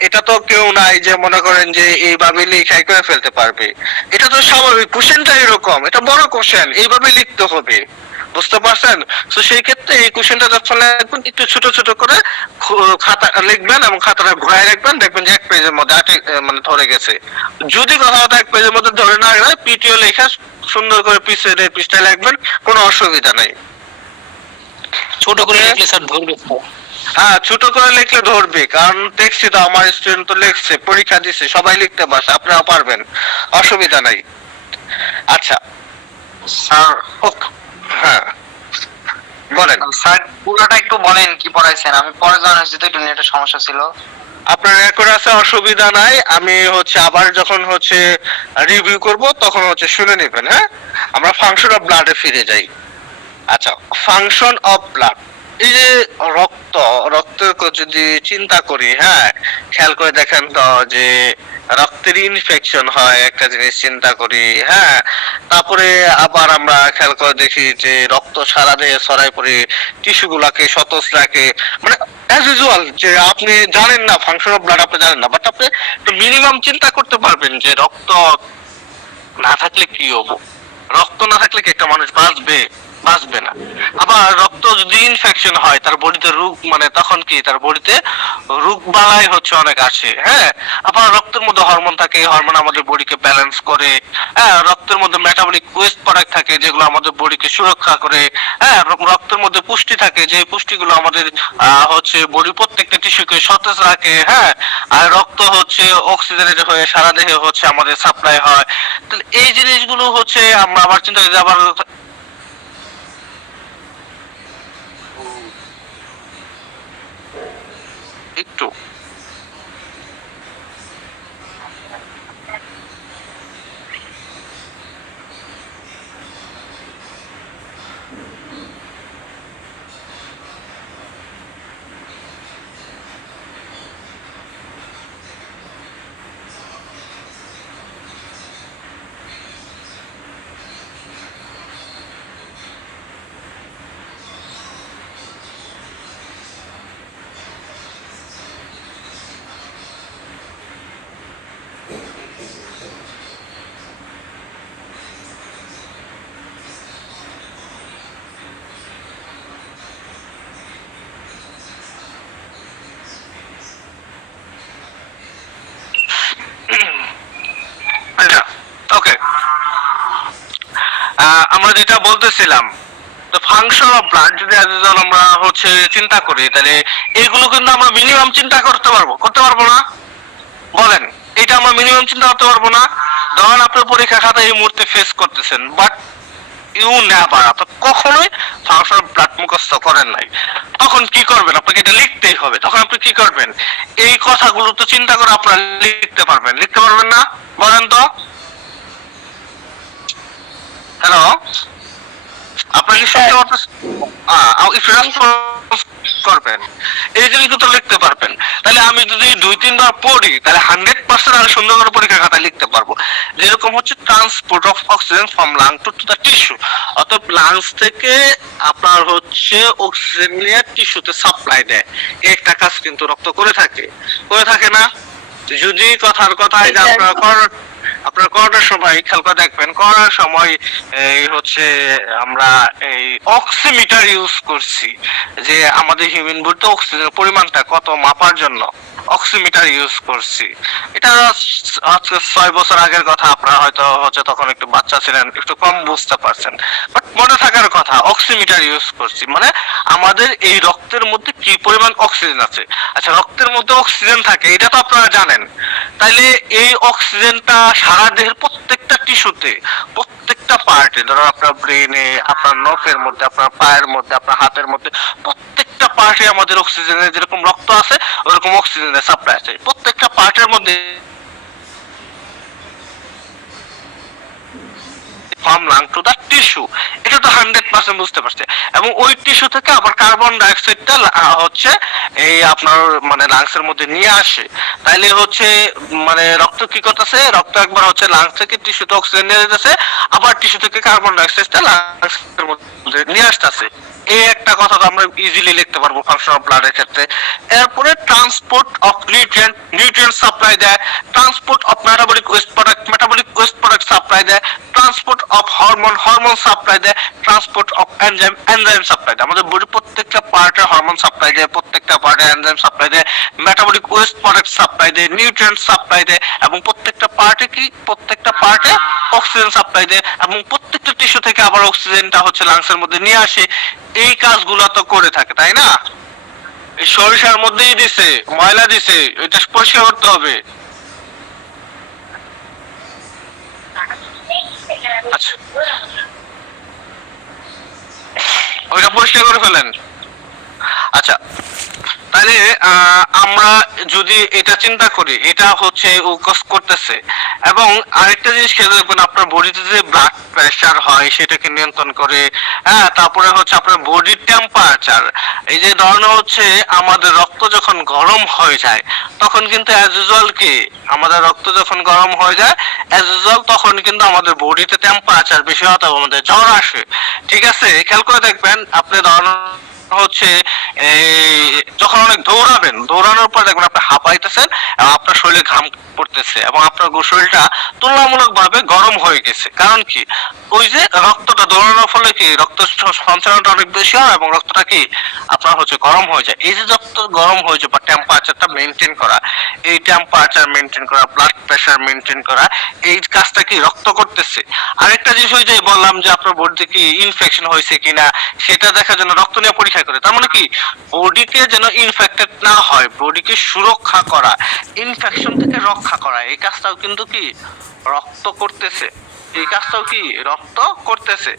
এটা তো কেউ নাই যে মনে করেন যে এইভাবে লিখাই করে ফেলতে পারবে। এটা তো স্বাভাবিক, কোশ্চেনটা এরকম, এটা বড় কোশ্চেন, এইভাবে লিখতে হবে, বুঝতে পারছেন? তো সেই ক্ষেত্রে এই কোশ্চেনটা যখন লিখবেন একটু ছোট ছোট করে খাতা লিখবেন এবং খাতাটা ঘুরায় রাখবেন, দেখবেন যে এক পেজের মধ্যে মানে ধরে গেছে। যদি কথাটা এক পেজের মধ্যে ধরে না গেলে পিটিও লেখা সুন্দর করে পিছের পৃষ্ঠায় লিখবেন, কোনো অসুবিধা নাই। ছোট করে লিখলে স্যার ধরবে? হ্যাঁ, ছোট করে লিখলে ধরবে, কারণ দেখছি তো আমার স্টুডেন্ট তো লিখছে, পরীক্ষা দিচ্ছে, সবাই লিখতে পারছে, আপনারাও পারবেন, অসুবিধা নাই। আচ্ছা স্যার, হ্যাঁ বলেন। স্যার পুরোটা একটু বলেন কি পড়াইছেন, আমি পরে জানা হয়েছে তো একটু নেটের সমস্যা ছিল। আপনার রেকর্ড আছে, অসুবিধা নাই, আমি আবার যখন রিভিউ করব তখন শুনে নেবেন। হ্যাঁ, আমরা ফাংশন অফ ব্লাডে ফিরে যাই। আচ্ছা, ফাংশন অফ ব্লাড, এই যে রক্তের যদি চিন্তা করি, হ্যাঁ খেয়াল করে দেখেন তো যে রক্তের ইনফেকশন হয়, একটা জিনিস চিন্তা করি। হ্যাঁ, তারপরে আবার আমরা খেয়াল করে দেখি যে রক্ত সারা দেহে ছড়াই পড়ে টিস্যু গুলাকে সতেজ রাখে, মানে অ্যাজ ইউজুয়াল যে আপনি জানেন না ফাংশন অফ ব্লাড, আপনি জানেন না, বাট আপনি মিনিমাম চিন্তা করতে পারবেন যে রক্ত না থাকলে কি হবো, রক্ত না থাকলে কি একটা মানুষ বাঁচবে? বাঁচবে না। আবার রক্ত যদি ইনফেকশন হয় তার বডিতে রোগ, মানে তখন কি তার বডিতে রোগ বালাই অনেক আসে। হ্যাঁ, আবার রক্তের মধ্যে হরমোন থাকে, হরমোন আমাদের বডিকে ব্যালেন্স করে। হ্যাঁ, রক্তের মধ্যে মেটাবলিক ওয়েস্ট প্রোডাক্ট থাকে যেগুলো আমাদের বডিকে সুরক্ষা করে। হ্যাঁ, রক্তের মধ্যে পুষ্টি থাকে, যে পুষ্টিগুলো আমাদের বডি প্রত্যেকটা টিস্যুকে সতেজ রাখে। হ্যাঁ, আর রক্ত অক্সিজেনের হয়ে সারা দেহে আমাদের সাপ্লাই হয়। তাহলে এই জিনিসগুলো আমরা আবার চিন্তা করি, আবার একটু ওকে, আমরা যেটা বলতেছিলাম, তো ফাংশন অফ ব্লাড যদি আমরা চিন্তা করি, তাহলে এগুলো কিন্তু আমরা মিনিমাম চিন্তা করতে পারবো না? বলেন, এটা আমরা মিনিমাম চিন্তা করতে পারবো না? ধরেন আপনার পরীক্ষা খাতা এই মুহূর্তে ফেস করতেছেন, বাট ইউ নেভার, আপনি কখনোই ফাংশন অফ ব্লাড মুখস্থ করেন নাই, তখন কি করবেন? আপনাকে এটা লিখতেই হবে। তখন আপনি কি করবেন? এই কথাগুলো তো চিন্তা করে আপনারা লিখতে পারবেন না? বলেন তো। হ্যালো, আপনার কি শুনতে পাচ্ছেন? করবেন, এই জিনিসগুলো লিখতে পারবেন। তাহলে আমি যদি 2-3 বার পড়ি, তাহলে 100% আমি সুন্দর করে পরীক্ষা খাতায় লিখতে পারবো। যেরকম transport of oxygen from lung to the tissue, অর্থাৎ লাংস থেকে আপনার অক্সিজেন নিয়ে টিস্যুতে সাপ্লাই দেয়। একটা কাজ কিন্তু রক্ত করে থাকে না? যদি কথার কথা এই যে আপনার করোনার সময় খেয়াল করে দেখবেন, করোনার সময় এই আমরা এই অক্সিমিটার ইউজ করছি, যে আমাদের হিউম্যান বডিতে অক্সিজেনের পরিমাণটা কত মাপার জন্য অক্সিমিটার ইউজ করছি। এটা 6 বছর আগের কথা, আপনারা হয়তো তখন একটু বাচ্চা ছিলেন, একটু কম বুঝতে পারছেন, বাট মনে থাকার কথা, অক্সিমিটার ইউজ করছি, মানে আমাদের এই রক্তের মধ্যে কি পরিমাণ অক্সিজেন আছে। আচ্ছা, রক্তের মধ্যে অক্সিজেন থাকে, এটা তো আপনারা জানেন। তাইলে এই অক্সিজেনটা সারা দেহের প্রত্যেকটা টিস্যুতে, প্রত্যেকটা পার্টে, ধরো আপনার ব্রেনে, আপনার নখের মধ্যে, আপনার পায়ের মধ্যে, আপনার হাতের মধ্যে, প্রত্যেকটা পার্টে আমাদের অক্সিজেনের যেরকম রক্ত আছে ওরকম অক্সিজেনের সাপ্লাই আছে। প্রত্যেকটা পার্টের মধ্যে from lung to the tissue, এটা তো 100% বুঝতে পারছে। এবং ওই টিস্যু থেকে আবার কার্বন ডাইঅক্সাইডটা হচ্ছে এই আপনার মানে লাংসের মধ্যে নিয়ে আসে। তাইলে হচ্ছে মানে রক্ত কি করতেছে, রক্ত একবার হচ্ছে লাংস থেকে টিস্যুতে অক্সিজেন নিয়ে যেতেছে, আবার টিস্যু থেকে কার্বন ডাইঅক্সাইডটা লাংসের মধ্যে নিয়ে আসতেছে। এই একটা কথা তো আমরা ইজিলি লিখতে পারবো ফাংশন অফ ব্লাডের ক্ষেত্রে। এরপরে ট্রান্সপোর্ট অফ নিউট্রিয়েন্ট সাপ্লাই দেয়, transport of metabolic waste product supply দেয়, ট্রান্সপোর্ট অফ হরমোন সাপ্লাই দেয়, ট্রান্সপোর্ট অফ এনজাইম সাপ্লাই দেয়। আমাদের বডি প্রত্যেকটা পার্টে হরমোন সাপ্লাই দেয়, প্রত্যেকটা পার্টে এনজাইম সাপ্লাই দেয়, মেটাবলিক ওয়েস্ট প্রোডাক্ট সাপ্লাই দেয়, নিউট্রিয়েন্ট সাপ্লাই দেয়, এবং প্রত্যেকটা পার্টে অক্সিজেন সাপ্লাই দেয়, এবং প্রত্যেকটা টিস্যু থেকে আবার অক্সিজেনটা হচ্ছে লাংসের মধ্যে নিয়ে আসে। এই কাজগুলো তো করে থাকে, তাই না? এই সরিষার মধ্যেই দিছে, ময়লা দিছে, এটা পরিষ্কার করতে হবে। আচ্ছা, ওইটা পরিষ্কার করে ফেলেন। আচ্ছা, তাহলে আমরা যদি এটা চিন্তা করি, এটা হচ্ছে ও কাজ করতেছে। এবং আরেকটা জিনিস খেয়াল রাখবেন, আপনার বডিতে যে ব্লাড প্রেশার হয় সেটাকে নিয়ন্ত্রণ করে। হ্যাঁ, তারপরে হচ্ছে আপনার বডির টেম্পারেচার, এই যে ধরনের হচ্ছে আমাদের রক্ত যখন গরম হয়ে যায় তখন কিন্তু অ্যাজ ইউজুয়াল কি আমাদের রক্ত যখন গরম হয়ে যায় অ্যাজ ইউজুয়াল তখন কিন্তু আমাদের বডিতে টেম্পারেচার বেশি হয়, তখন আমাদের জ্বর আসে। ঠিক আছে, খেয়াল করে দেখবেন আপনি ধরনের হচ্ছে যখন অনেক দৌড়ানোর পর দেখবেন আপনি হাঁপাইতেছেন এবং আপনার শরীরে ঘাম পড়তেছে এবং আপনার শরীরটা তুলনামূলক ভাবে গরম হয়ে গেছে। কারণ কি, ওই যে রক্তটা দৌড়ানোর ফলে কি রক্ত সঞ্চালনটা অনেক বেশি হয় এবং রক্তটা কি আপনার হচ্ছে গরম হয়ে যায়। এই যে রক্ত গরম হয়ে যায় বা টেম্পারেচারটা মেনটেন করা, এই টেম্পারেচার মেনটেন করা, ব্লাড প্রেশার মেনটেন করা, এই কাজটা কি রক্ত করতেছে। আরেকটা জিনিস ওই যে বললাম যে আপনার বডিতে কি ইনফেকশন হয়েছে কিনা সেটা দেখার জন্য রক্ত নিয়ে পরীক্ষা করে। তার মানে কি বডিকে যেন ইনফেক্টেড না হয়, বডিকে সুরক্ষা করা, ইনফেকশন থেকে রক্ষা করা, এই কাজটাও কিন্তু কি রক্ত করতেছে। এই কাজটাও কি রক্ত করতেছে।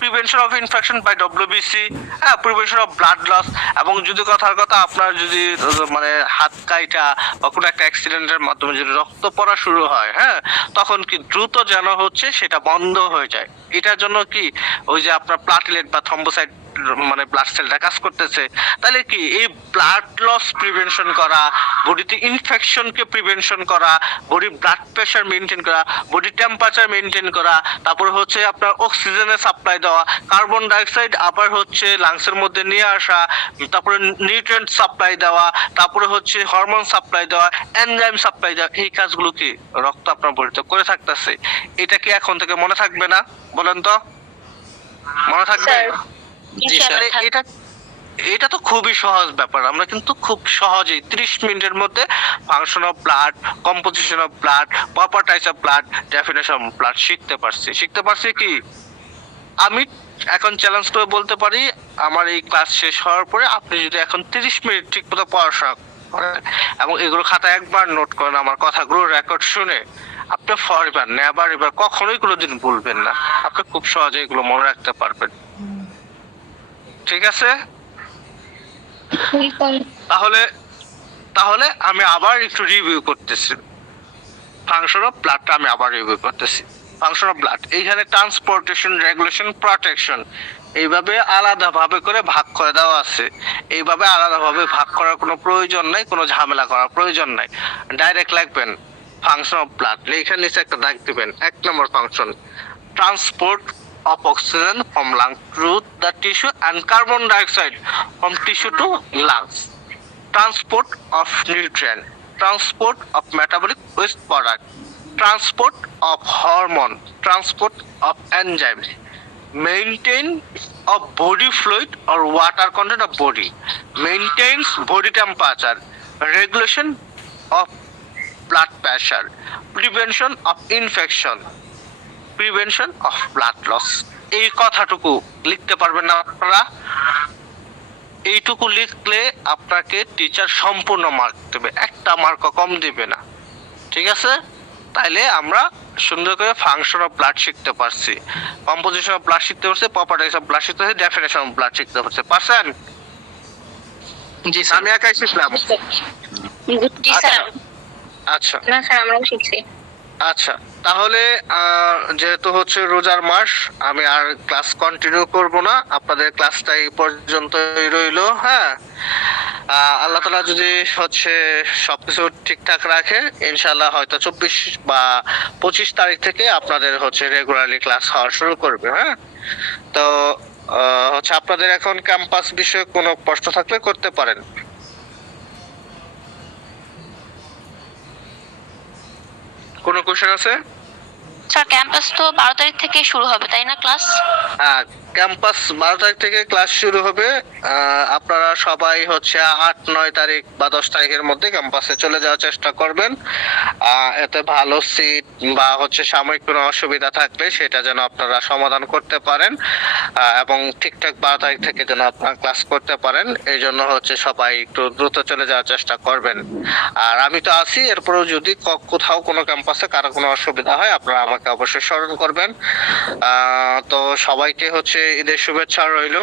Prevention of infection by WBC, হ্যাঁ, প্রিভেনশন অফ ব্লাড লস। এবং যদি কথার কথা আপনার যদি মানে হাত কাইটা বা কোনো একটা অ্যাক্সিডেন্টের মাধ্যমে যদি রক্ত পড়া শুরু হয়, হ্যাঁ, তখন কি দ্রুত যেন হচ্ছে সেটা বন্ধ হয়ে যায়। এটার জন্য কি ওই যে আপনার প্লাটিলেট বা থ্রম্বোসাইট মানে ব্লাড সেলটা কাজ করতেছে। তাহলে কি এই ব্লাড লস প্রিভেনশন করা, বডিতে ইনফেকশনকে প্রিভেনশন করা, বডি ব্লাড প্রেশার মেনটেন করা, বডি টেম্পারেচার মেনটেন করা, তারপরে হচ্ছে আপনার অক্সিজেনের সাপ্লাই দেওয়া, কার্বন ডাইঅক্সাইড আবার হচ্ছে লাংসের মধ্যে নিয়ে আসা, তারপরে নিউট্রিয়েন্ট সাপ্লাই দেওয়া, তারপরে হচ্ছে হরমোন সাপ্লাই দেওয়া, এনজাইম সাপ্লাই দেওয়া, এই কাজগুলো কি রক্ত আপনার বডিতে করে থাকতেছে। এটা কি এখন থেকে মনে থাকবে না বলেন তো? মনে থাকবে? এটা তো খুবই সহজ ব্যাপার। আমরা কিন্তু খুব সহজেই 30 মিনিটের মধ্যে function of blood, composition of blood, properties of blood, definition of blood শিখতে পারছি কি আমি এখন চ্যালেঞ্জ করে বলতে পারি, আমার এই ক্লাস শেষ হওয়ার পরে আপনি যদি এখন 30 মিনিট ঠিক মতো পড়াশোনা করেন এবং এগুলো খাতায় একবার নোট করেন, আমার কথাগুলো রেকর্ড শুনে আপনি ফরএভার নেভার এবার কখনোই কোনোদিন ভুলবেন না। আপনি খুব সহজে এগুলো মনে রাখতে পারবেন। ঠিক আছে, তাহলে আমি আবার একটু রিভিউ করতেছি ফাংশন অফ ব্লাডটা। ফাংশন অফ ব্লাড এইখানে ট্রান্সপোর্টেশন, রেগুলেশন, প্রোটেকশন এইভাবে আলাদাভাবে করে ভাগ করে দেওয়া আছে। এইভাবে আলাদাভাবে ভাগ করার কোনো প্রয়োজন নাই, কোনো ঝামেলা করার প্রয়োজন নাই। ডাইরেক্ট লিখবেন ফাংশন অফ ব্লাড, লেখার নিচে একটা দাগ দিবেন 1 নম্বর function, transport of oxygen from lung to the tissue and carbon dioxide from tissue to lungs, transport of nutrient, transport of metabolic waste product, transport of hormone, transport of enzymes, maintain of body fluid or water content of body, maintains body temperature, regulation of blood pressure, prevention of infection, prevention of blood loss. এই কথাটুকু লিখতে পারবেন না আপনারা? এইটুকু লিখলে আপনাকে teacher সম্পূর্ণ মার্ক দেবে, একটা মার্ক কম দিবে না। ঠিক আছে, তাইলে আমরা সুন্দর করে ফাংশন অফ ব্লাড শিখতে পারছি, কম্পোজিশন অফ ব্লাড শিখতে পারছি, প্রপার্টিজ অফ ব্লাড শিখতে পারছি, ডেফিনেশন অফ ব্লাড শিখতে পারছেন? জি স্যার। আমি একাই শিখলাম? জি স্যার। আচ্ছা, না স্যার, আমরাও শিখছি। আচ্ছা, তাহলে যেহেতু হচ্ছে রোজার মাস, আমি আর ক্লাস কন্টিনিউ করব না, আপনাদের ক্লাসটা এই পর্যন্তই রইলো। হ্যাঁ, আল্লাহ তাআলা যদি হচ্ছে সবকিছু ঠিকঠাক রাখে, ইনশাআল্লাহ হয়তো 24 বা 25 তারিখ থেকে আপনাদের হচ্ছে রেগুলারলি ক্লাস হওয়া শুরু করবে। হ্যাঁ, তো হচ্ছে আপনাদের এখন ক্যাম্পাস বিষয়ে কোনো প্রশ্ন থাকলে করতে পারেন। কোনো কোশ্চেন আছে? স্যার ক্যাম্পাস তো 12 তারিখ থেকে শুরু হবে তাই না ক্লাস? ক্যাম্পাস 12 তারিখ থেকে ক্লাস শুরু হবে। আপনারা সবাই হচ্ছে 8-9 তারিখ বা 10 তারিখের মধ্যে ক্যাম্পাসে চলে যাওয়ার চেষ্টা করবেন। এতে ভালো সিট বা হচ্ছে সাময়িক কোনো অসুবিধা থাকলে সেটা যেন আপনারা সমাধান করতে পারেন, এবং ঠিকঠাক 12 তারিখ থেকে যেন আপনারা ক্লাস করতে পারেন। এই জন্য হচ্ছে সবাই একটু দ্রুত চলে যাওয়ার চেষ্টা করবেন। আর আমি তো আছি, এরপরেও যদি কোথাও কোনো ক্যাম্পাসে কারো কোনো অসুবিধা হয় আপনারা আমাকে অবশ্যই স্মরণ করবেন। তো সবাইকে হচ্ছে ঈদের শুভেচ্ছা রইলো।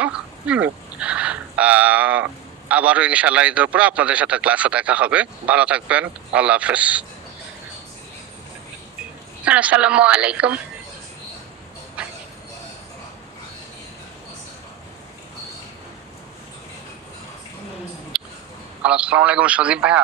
আবারও ইনশাআল্লাহ ঈদের পর আপনাদের সাথে ক্লাসে দেখা হবে। ভালো থাকবেন, আল্লাহ হাফেজ। আসসালামু আলাইকুম। আসসালামু আলাইকুম সজীব ভাইয়া।